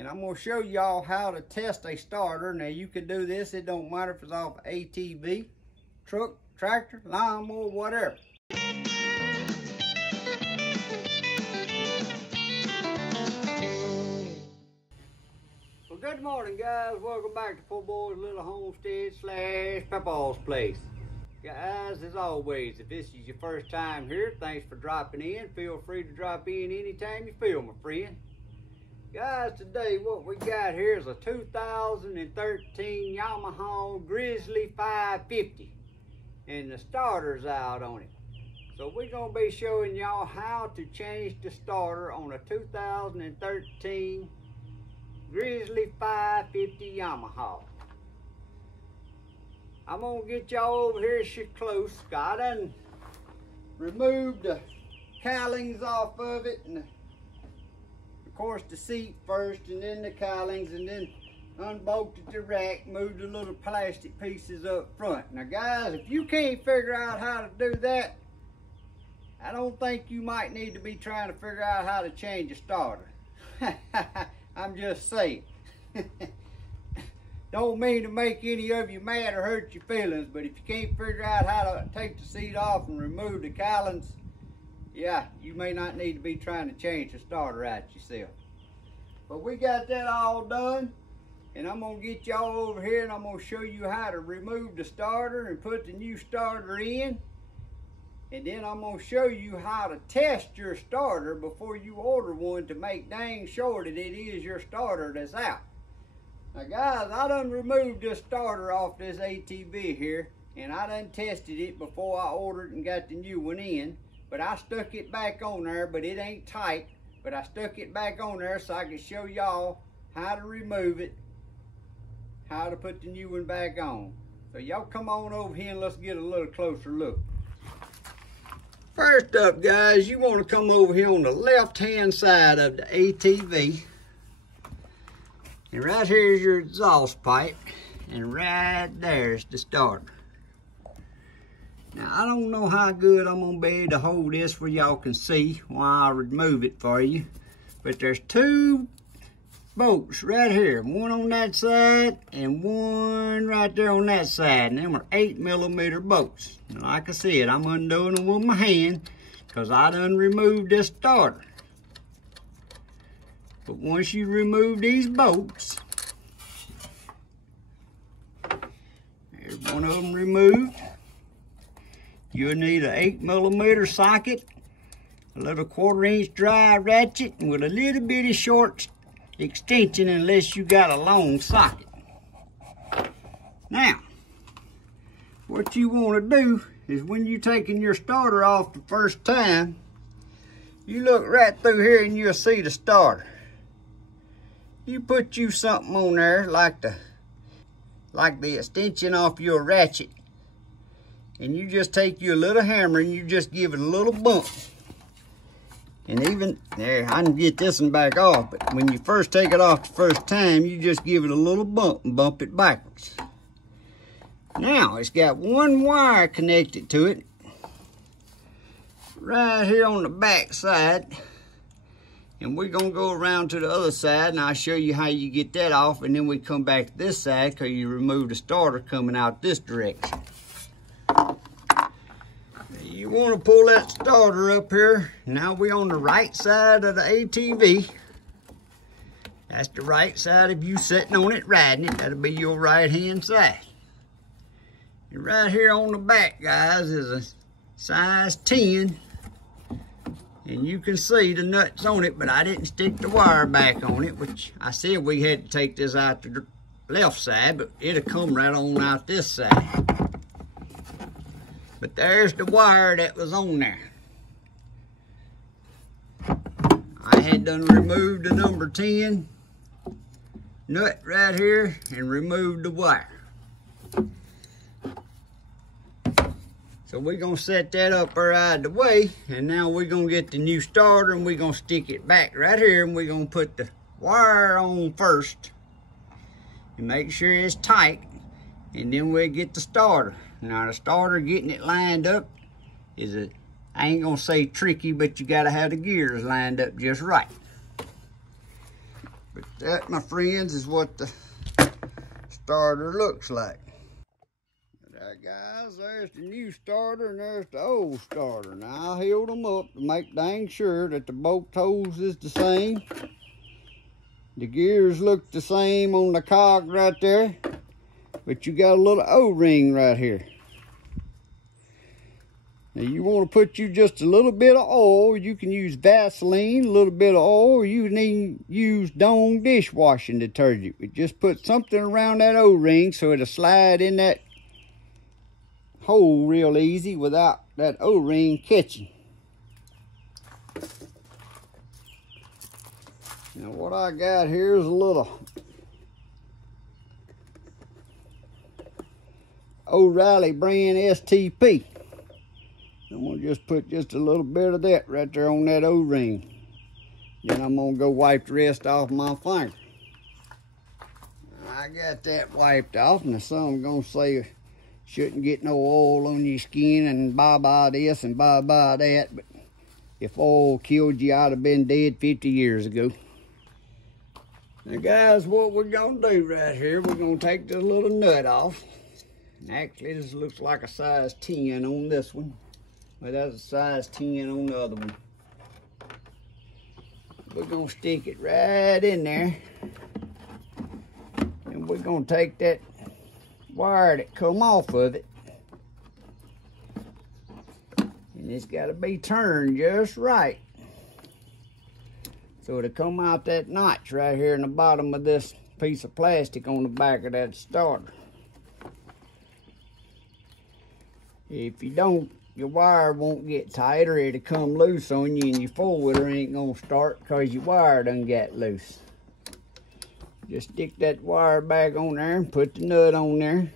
and I'm going to show y'all how to test a starter. Now you can do this, it don't matter if it's off ATV, truck, tractor, lawnmower, whatever. Well, good morning guys, welcome back to Poorboys little homestead / Papaw's place. Guys, as always, if this is your first time here, thanks for dropping in. Feel free to drop in anytime you feel, my friend. Guys, today what we got here is a 2013 Yamaha Grizzly 550. And the starter's out on it. So we're going to be showing y'all how to change the starter on a 2013 Grizzly 550 Yamaha. I'm going to get y'all over here close. I done removed the cowlings off of it, and of course the seat first, and then the cowlings, and then unbolted the rack, moved the little plastic pieces up front. Now guys, if you can't figure out how to do that, I don't think you might need to be trying to figure out how to change a starter. I'm just saying. Don't mean to make any of you mad or hurt your feelings, but if you can't figure out how to take the seat off and remove the cowlings, yeah, you may not need to be trying to change the starter out yourself. But we got that all done, and I'm gonna get y'all over here and I'm gonna show you how to remove the starter and put the new starter in. And then I'm gonna show you how to test your starter before you order one to make dang sure that it is your starter that's out. Now guys, I done removed this starter off this ATV here, and I done tested it before I ordered and got the new one in. But I stuck it back on there, but it ain't tight. But I stuck it back on there so I can show y'all how to remove it, how to put the new one back on. So y'all come on over here and let's get a little closer look. First up guys, you want to come over here on the left hand side of the ATV. And right here is your exhaust pipe, and right there's the starter. Now I don't know how good I'm gonna be able to hold this where y'all can see while I remove it for you, but there's two bolts right here, one on that side and one right there on that side, and them are 8mm bolts. And like I said, I'm undoing them with my hand because I done removed this starter. But once you remove these bolts, there's one of them removed. You'll need an 8mm socket, a little 1/4" dry ratchet, and with a little bitty short extension unless you got a long socket. Now, what you want to do is when you're taking your starter off the first time, you look right through here and you'll see the starter. You put you something on there like the extension off your ratchet, and you just take your little hammer and you just give it a little bump. And even there, I can get this one back off, but when you first take it off the first time, you just give it a little bump and bump it backwards. Now it's got one wire connected to it right here on the back side. And we're gonna go around to the other side and I'll show you how you get that off, and then we come back to this side because you remove the starter coming out this direction. You wanna pull that starter up here. Now we're on the right side of the ATV. That's the right side of you sitting on it riding it. That'll be your right hand side. And right here on the back, guys, is a size 10. And you can see the nuts on it, but I didn't stick the wire back on it, which I said we had to take this out the left side, but it'll come right on out this side. But there's the wire that was on there. I had done removed the number 10 nut right here and removed the wire. So we're gonna set that up right out of the way, and now we're gonna get the new starter and we're gonna stick it back right here, and we're gonna put the wire on first and make sure it's tight, and then we'll get the starter. Now the starter, getting it lined up is I ain't gonna say tricky, but you gotta have the gears lined up just right. But that, my friends, is what the starter looks like. There, guys, there's the new starter and there's the old starter. Now I held them up to make dang sure that the bolt holes is the same. The gears look the same on the cog right there, but you got a little O-ring right here. Now you want to put you just a little bit of oil. You can use Vaseline, a little bit of oil, or you can use Dawn dishwashing detergent. But just put something around that O-ring so it'll slide in that hole real easy without that O-ring catching. Now what I got here is a little O'Reilly brand STP. I'm gonna just put just a little bit of that right there on that O-ring. Then I'm gonna go wipe the rest off my finger. I got that wiped off, and some gonna say shouldn't get no oil on your skin and bye-bye this and bye-bye that, but if oil killed you, I'd have been dead 50 years ago. Now guys, what we're gonna do right here, we're gonna take this little nut off. Actually, this looks like a size 10 on this one. Well, that's a size 10 on the other one. We're gonna stick it right in there. And we're gonna take that wire that come off of it. And it's gotta be turned just right. So it'll come out that notch right here in the bottom of this piece of plastic on the back of that starter. If you don't, your wire won't get tighter. It'll come loose on you, and your four-wheeler ain't gonna start because your wire done got loose. Just stick that wire back on there and put the nut on there.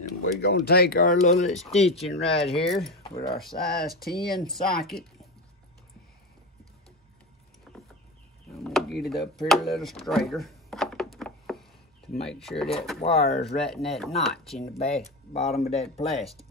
And we're gonna take our little extension right here with our size 10 socket. I'm gonna get it up here a little straighter to make sure that wire's right in that notch in the back bottom of that plastic.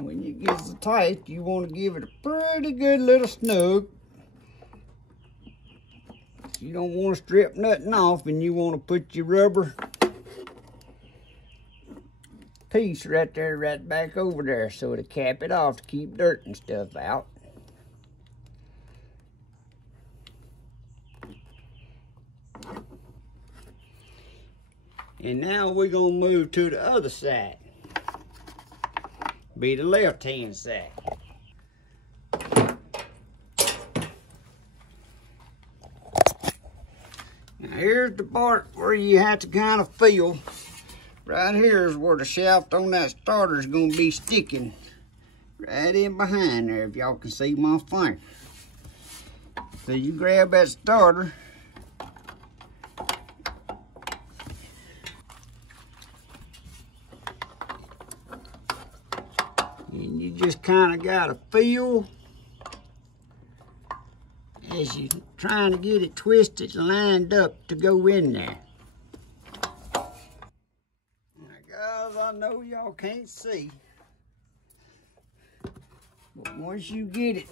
When it gets tight, you want to give it a pretty good little snug. You don't want to strip nothing off, and you want to put your rubber piece right there, right back over there, so to cap it off to keep dirt and stuff out. And now we're gonna move to the other side. Be the left-hand side. Now here's the part where you have to kind of feel. Right here is where the shaft on that starter is going to be sticking. Right in behind there, if y'all can see my finger. So you grab that starter. And you just kind of got to feel as you're trying to get it twisted and lined up to go in there. Now guys, I know y'all can't see, but once you get it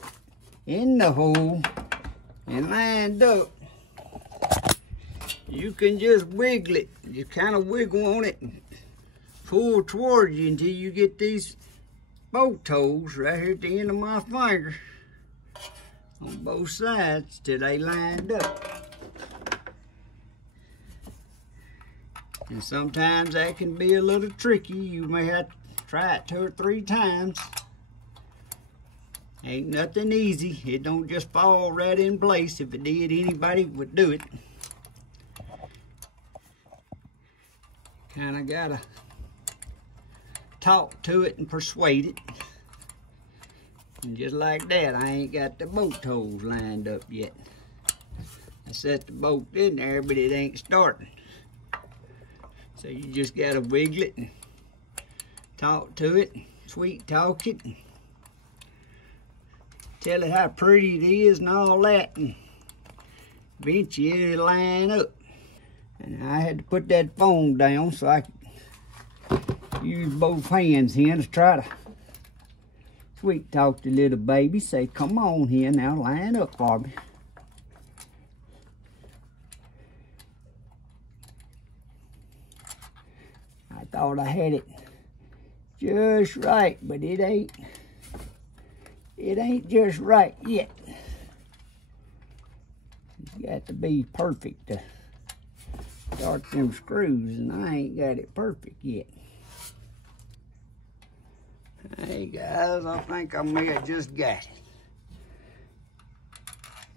in the hole and lined up, you can just wiggle it. You kind of wiggle on it and pull towards you until you get these bolt holes right here at the end of my finger on both sides till they lined up. And sometimes that can be a little tricky. You may have to try it 2 or 3 times. Ain't nothing easy. It don't just fall right in place. If it did, anybody would do it. Kinda gotta talk to it and persuade it. And just like that, I ain't got the bolt holes lined up yet. I set the bolt in there, but it ain't starting. So you just gotta wiggle it and talk to it, sweet talk it, and tell it how pretty it is and all that, and eventually it'll line up. And I had to put that phone down so I could use both hands here to try to sweet talk the little baby. Say, come on here now, line up for me. I thought I had it just right, but it ain't just right yet. It's got to be perfect to start them screws, and I ain't got it perfect yet. Hey guys, I think I may have just got it.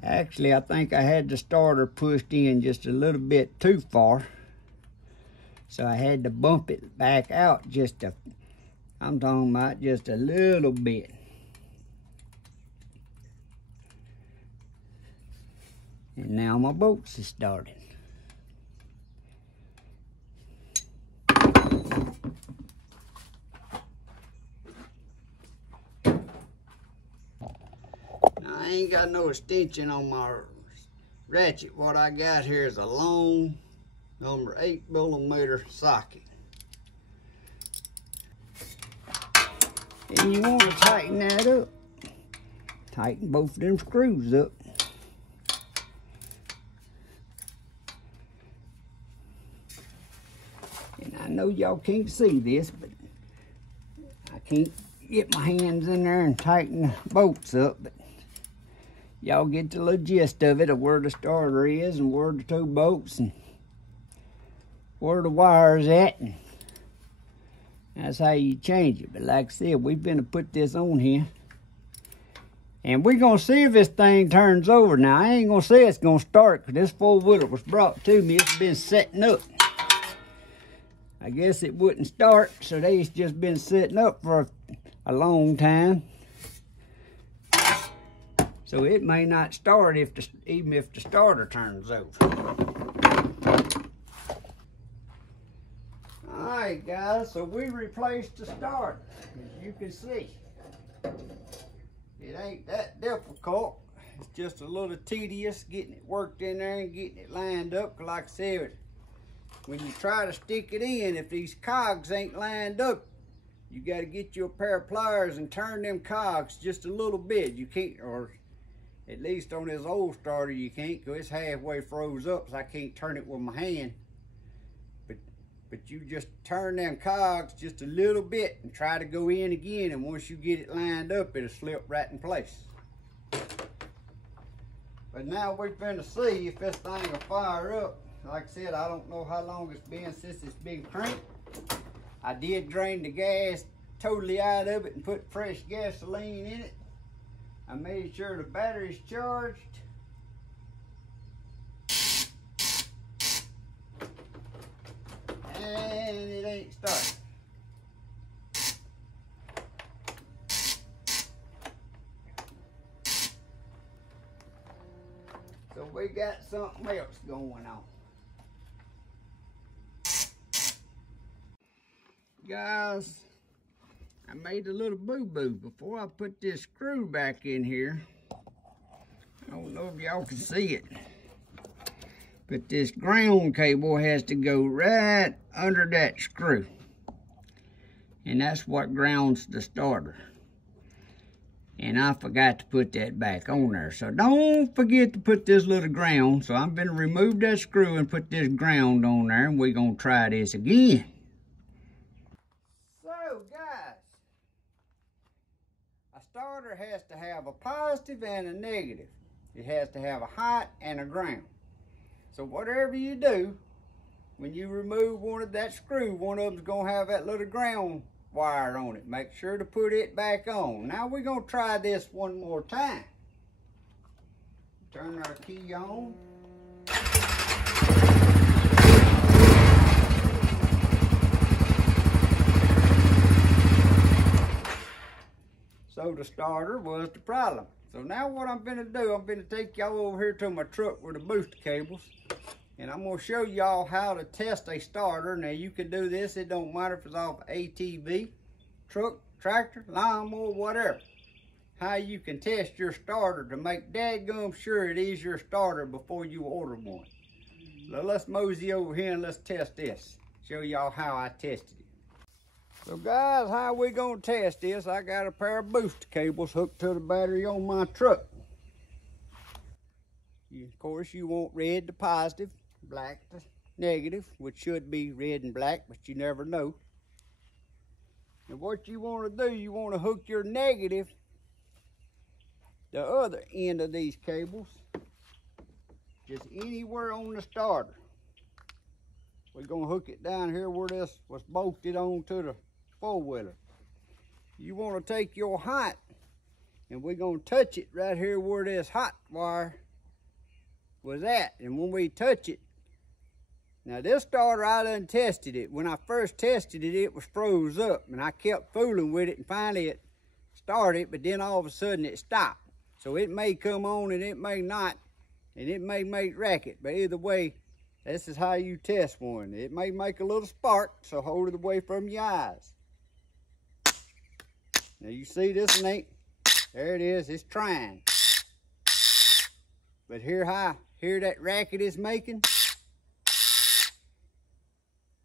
Actually, I think I had the starter pushed in just a little bit too far. So I had to bump it back out I'm talking about just a little bit. And now my bolts is starting. I ain't got no extension on my ratchet. What I got here is a long number 8mm socket. And you want to tighten that up. Tighten both of them screws up. And I know y'all can't see this, but I can't get my hands in there and tighten the bolts up, but y'all get the little gist of it, of where the starter is and where the two bolts and where the wire's at, and that's how you change it. But like I said, we've been to put this on here, and we're gonna see if this thing turns over. Now, I ain't gonna say it's gonna start, because this four-wheeler was brought to me. It's been setting up. I guess it wouldn't start, so they've just been setting up for a long time. So it may not start even if the starter turns over. Alright guys, so we replaced the starter, as you can see. It ain't that difficult. It's just a little tedious getting it worked in there and getting it lined up. 'Cause like I said, when you try to stick it in, if these cogs ain't lined up, you got to get you a pair of pliers and turn them cogs just a little bit. You can't, or at least on this old starter you can't, because it's halfway froze up, so I can't turn it with my hand. But you just turn them cogs just a little bit and try to go in again, and once you get it lined up, it'll slip right in place. But now we're gonna see if this thing will fire up. Like I said, I don't know how long it's been since it's been cranked. I did drain the gas totally out of it and put fresh gasoline in it. I made sure the battery's charged. And it ain't starting. So we got something else going on. Guys, I made a little boo-boo before I put this screw back in here. I don't know if y'all can see it, but this ground cable has to go right under that screw. And that's what grounds the starter. And I forgot to put that back on there. So don't forget to put this little ground. So I'm gonna remove that screw and put this ground on there, and we're gonna try this again. So guys, a starter has to have a positive and a negative. It has to have a hot and a ground. So whatever you do, when you remove one of that screw, one of them's gonna have that little ground wire on it. Make sure to put it back on. Now we're gonna try this one more time. Turn our key on. So the starter was the problem. So now what I'm gonna do, I'm gonna take y'all over here to my truck with the booster cables, and I'm gonna show y'all how to test a starter. Now you can do this, it don't matter if it's off ATV, truck, tractor, lawnmower, whatever. How you can test your starter to make dadgum sure it is your starter before you order one. So let's mosey over here and let's test this. Show y'all how I tested it. So guys, how we gonna test this? I got a pair of booster cables hooked to the battery on my truck. Of course, you want red to positive, black to negative, which should be red and black, but you never know. And what you want to do, you want to hook your negative, the other end of these cables, just anywhere on the starter. We're going to hook it down here where this was bolted onto the four-wheeler. You want to take your hot, and we're going to touch it right here where this hot wire was at. And when we touch it, now this starter, I done tested it. When I first tested it, it was froze up, and I kept fooling with it, and finally it started, but then all of a sudden it stopped. So it may come on and it may not, and it may make racket, but either way, this is how you test one. It may make a little spark, so hold it away from your eyes. Now you see this one ain't, there it is, it's trying. But hear that racket it's making?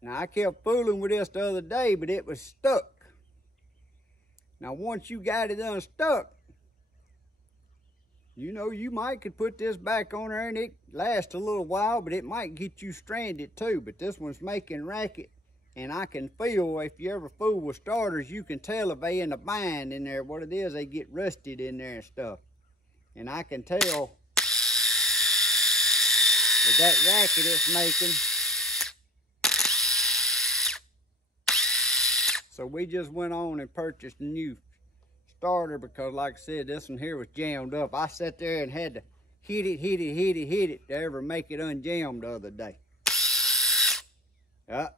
Now I kept fooling with this the other day, but it was stuck. Now once you got it unstuck, you know, you might could put this back on there and it lasts a little while, but it might get you stranded too. But this one's making racket, and I can feel, if you ever fool with starters, you can tell if they in a bind in there, what it is, they get rusted in there and stuff. And I can tell with that racket it's making. So we just went on and purchased a new starter because, like I said, this one here was jammed up. I sat there and had to hit it to ever make it unjammed the other day. But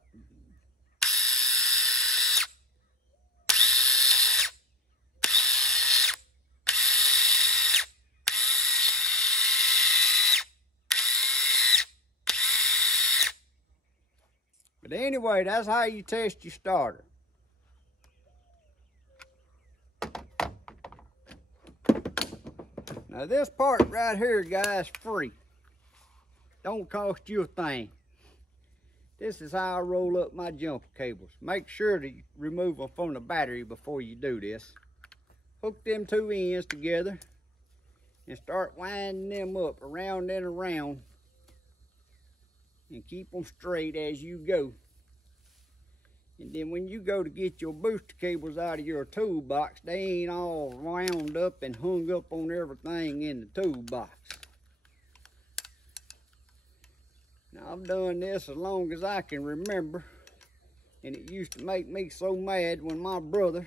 anyway, that's how you test your starter. Now this part right here, guys, free. Don't cost you a thing. This is how I roll up my jumper cables. Make sure to remove them from the battery before you do this. Hook them two ends together and start winding them up around and around. And keep them straight as you go. And then when you go to get your booster cables out of your toolbox, they ain't all wound up and hung up on everything in the toolbox. Now I've done this as long as I can remember, and it used to make me so mad when my brother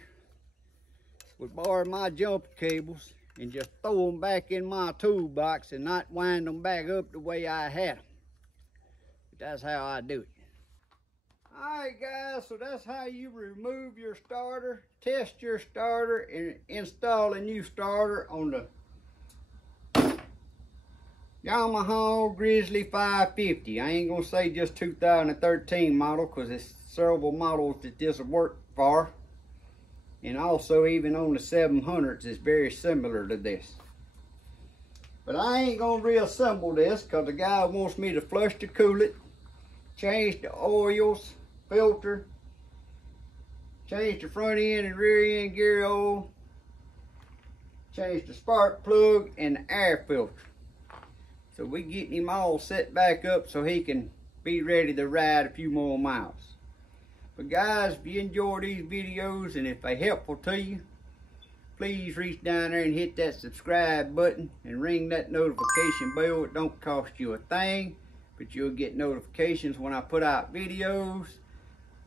would borrow my jumper cables and just throw them back in my toolbox and not wind them back up the way I had them. But that's how I do it. Alright guys, so that's how you remove your starter, test your starter, and install a new starter on the Yamaha Grizzly 550. I ain't gonna say just 2013 model, because there's several models that this will work for. And also even on the 700s it's very similar to this. But I ain't gonna reassemble this because the guy wants me to flush the coolant, change the oils, filter, change the front end and rear end gear oil, change the spark plug and the air filter. So we getting him all set back up so he can be ready to ride a few more miles. But guys, if you enjoy these videos and if they're helpful to you, please reach down there and hit that subscribe button and ring that notification bell. It don't cost you a thing, but you'll get notifications when I put out videos.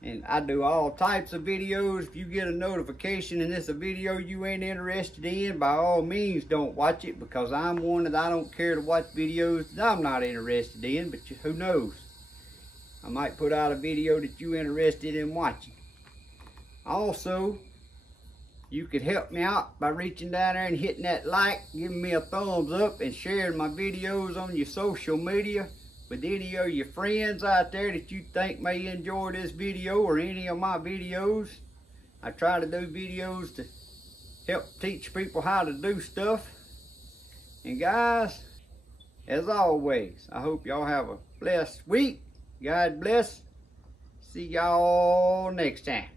And I do all types of videos. If you get a notification and it's a video you ain't interested in, by all means don't watch it, because I'm one that I don't care to watch videos that I'm not interested in, but who knows? I might put out a video that you're interested in watching. Also, You could help me out by reaching down there and hitting that like, giving me a thumbs up, and sharing my videos on your social media with any of your friends out there that you think may enjoy this video or any of my videos. I try to do videos to help teach people how to do stuff. And guys, as always, I hope y'all have a blessed week. God bless. See y'all next time.